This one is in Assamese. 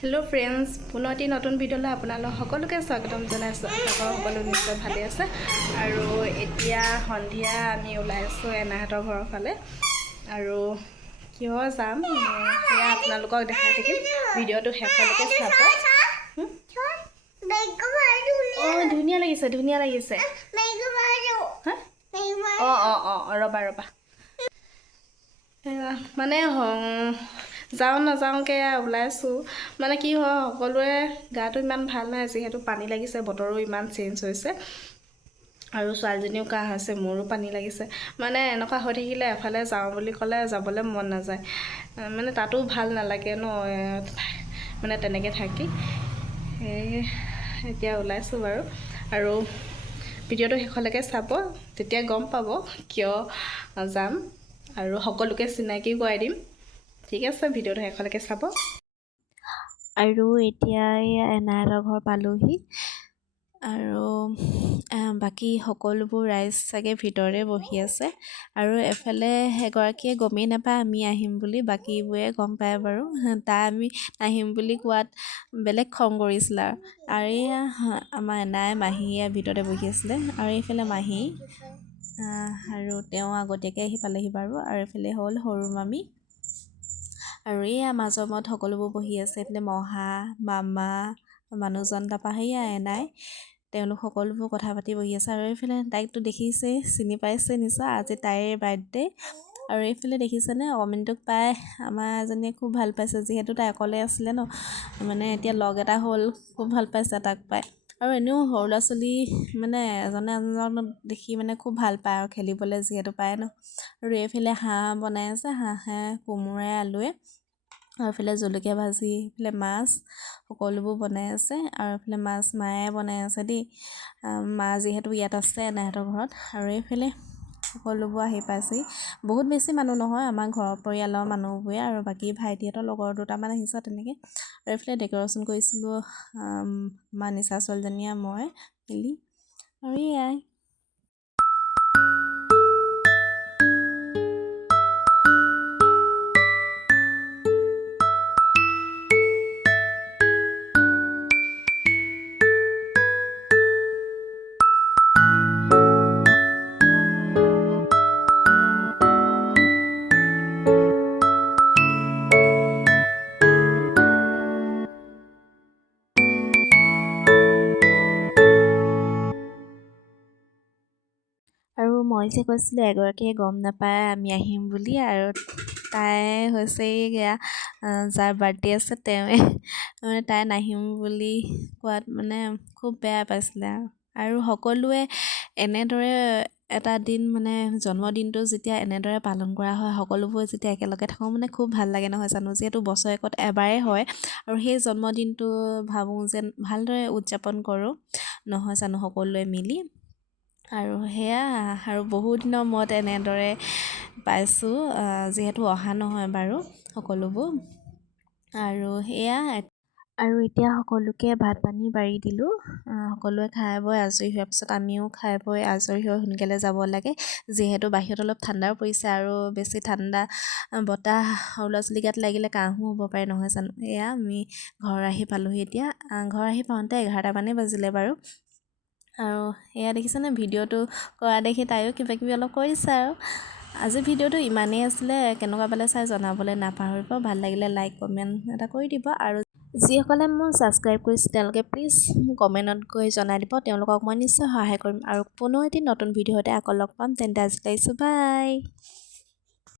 হেল্ল' ফ্ৰেণ্ডছ, পুনৰ এটি নতুন ভিডিঅ'লৈ আপোনালোক সকলোকে স্বাগতম জনাইছোঁ। সকলো নিশ্চয় ভালে আছে। আৰু এতিয়া সন্ধিয়া আমি ওলাইছোঁ এনাহঁতৰ ঘৰৰ ফালে। আৰু কিয় যাম সেয়া আপোনালোকক দেখাই থাকিম। ভিডিঅ'টো শেষলৈকে চাব। অঁ, ধুনীয়া লাগিছে, ধুনীয়া লাগিছে। ৰ'বা মানে যাওঁ নাযাওঁকৈ ওলাইছোঁ। মানে কি হয়, সকলোৰে গাটো ইমান ভাল নাই, যিহেতু পানী লাগিছে, বতৰো ইমান চেঞ্জ হৈছে। আৰু ছোৱালীজনীও কাহ হৈছে, মোৰো পানী লাগিছে। মানে এনেকুৱা হৈ থাকিলে এফালে যাওঁ বুলি ক'লে যাবলৈ মন নাযায়। মানে তাতো ভাল নালাগে ন, মানে তেনেকৈ থাকি। সেয়ে এতিয়া ওলাইছোঁ বাৰু। আৰু ভিডিঅ'টো শেষলৈকে চাব, তেতিয়া গম পাব কিয় যাম। আৰু সকলোকে চিনাকি কৰাই দিম। ঠিক আছে, ভিডিঅ'টো শেষলৈকে চাব। আৰু এতিয়া এনাহঁতৰ ঘৰ পালোহি। আৰু বাকী সকলোবোৰ ৰাইজ চাগে ভিতৰতে বহি আছে। আৰু এফালে এগৰাকীয়ে গমেই নাপায় আমি আহিম বুলি, বাকীবোৰে গম পায় বাৰু। তাই আমি নাহিম বুলি কোৱাত বেলেগ খং কৰিছিলে। আৰু এয়া আমাৰ এনাই মাহীয়ে ভিতৰতে বহি আছিলে। আৰু এইফালে মাহী আৰু তেওঁ আগতীয়াকৈ আহি পালেহি বাৰু। আৰু এইফালে হ'ল সৰু মামী। আৰু এয়া মাজৰ মত সকলোবোৰ বহি আছে। এইফালে মহা, মামা, মানুহজন, তাৰপৰা সেয়া এনাই, তেওঁলোক সকলোবোৰ কথা পাতি বহি আছে। আৰু এইফালে তাইকতো দেখিছে, চিনি পাইছে নিশ্চয়, আজি তাইৰ বাৰ্থডে'। আৰু এইফালে দেখিছেনে, অমিনটোক পাই আমাৰ এজনীয়ে খুব ভাল পাইছে, যিহেতু তাই অকলে আছিলে ন। মানে এতিয়া লগ এটা হ'ল, খুব ভাল পাইছে তাক পাই। আৰু এনেও সৰু ল'ৰা ছোৱালী মানে এজনে এজনক দেখি মানে খুব ভাল পায় আৰু খেলিবলৈ যিহেতু পায় ন। আৰু এইফালে হাঁহ বনাই আছে, হাঁহে কোমোৰাই আলুৱে। আৰু এইফালে জলকীয়া ভাজি, এইফালে মাছ, সকলোবোৰ বনাই আছে। আৰু এইফালে মাছ মায়ে বনাই আছে দেই, মা যিহেতু ইয়াত আছে এনাহঁতৰ ঘৰত। আৰু এইফালে সকলোবোৰ আহি পাইছেহি। বহুত বেছি মানুহ নহয়, আমাৰ ঘৰৰ পৰিয়ালৰ মানুহবোৰে। আৰু বাকী ভাইটিহঁতৰ লগৰ দুটামান আহিছে তেনেকৈ। আৰু এইফালে ডেক'ৰেশ্যন কৰিছিলোঁ আমাৰ নিচা ছোৱালীজনীয়ে মই মিলি। আৰু এয়াই। আৰু মই যে কৈছিলোঁ এগৰাকীয়ে গম নাপায় আমি আহিম বুলি। আৰু তাই হৈছে এয়া যাৰ বাৰ্থডে আছে তেওঁৱে। মানে তাই নাহিম বুলি কোৱাত মানে খুব বেয়া পাইছিলে। আৰু সকলোৱে এনেদৰে এটা দিন, মানে জন্মদিনটো যেতিয়া এনেদৰে পালন কৰা হয়, সকলোবোৰ যেতিয়া একেলগে থাকোঁ মানে খুব ভাল লাগে নহয় জানো। যিহেতু বছৰেকত এবাৰেই হয়। আৰু সেই জন্মদিনটো ভাবোঁ যেন ভালদৰে উদযাপন কৰোঁ নহয় জানো সকলোৱে মিলি। আৰু সেয়া, আৰু বহু দিনৰ মূৰত এনেদৰে পাইছোঁ, যিহেতু অহা নহয় বাৰু সকলোবোৰ। আৰু সেয়া, আৰু এতিয়া সকলোকে ভাত পানী বাঢ়ি দিলোঁ। সকলোৱে খাই বৈ আজৰি হোৱাৰ পিছত আমিও খাই বৈ আজৰি হৈ সোনকালে যাব লাগে, যিহেতু বাহিৰত অলপ ঠাণ্ডাও পৰিছে। আৰু বেছি ঠাণ্ডা বতাহ সৰু ল'ৰা ছোৱালী গাত লাগিলে কাহো হ'ব পাৰে নহয় জানো। এয়া আমি ঘৰ আহি পালোঁহি। এতিয়া ঘৰ আহি পাওঁতে 11টা মানেই বাজিলে বাৰু। আৰু এয়া দেখিছেনে, ভিডিঅ'টো কৰা দেখি তাইও কিবা কিবি অলপ কৰিছে। আৰু আজি ভিডিঅ'টো ইমানেই আছিলে, কেনেকুৱা পালে চাই জনাবলৈ নাপাহৰিব। ভাল লাগিলে লাইক কমেণ্ট এটা কৰি দিব। আৰু যিসকলে মোক ছাবস্ক্ৰাইব কৰিছে তেওঁলোকে প্লিজ কমেণ্টত গৈ জনাই দিব, তেওঁলোকক মই নিশ্চয় সহায় কৰিম। আৰু পুনৰ এটি নতুন ভিডিঅ'তে আকৌ লগ পাম। তেন্তে আজিলৈ আহিছোঁ, বাই।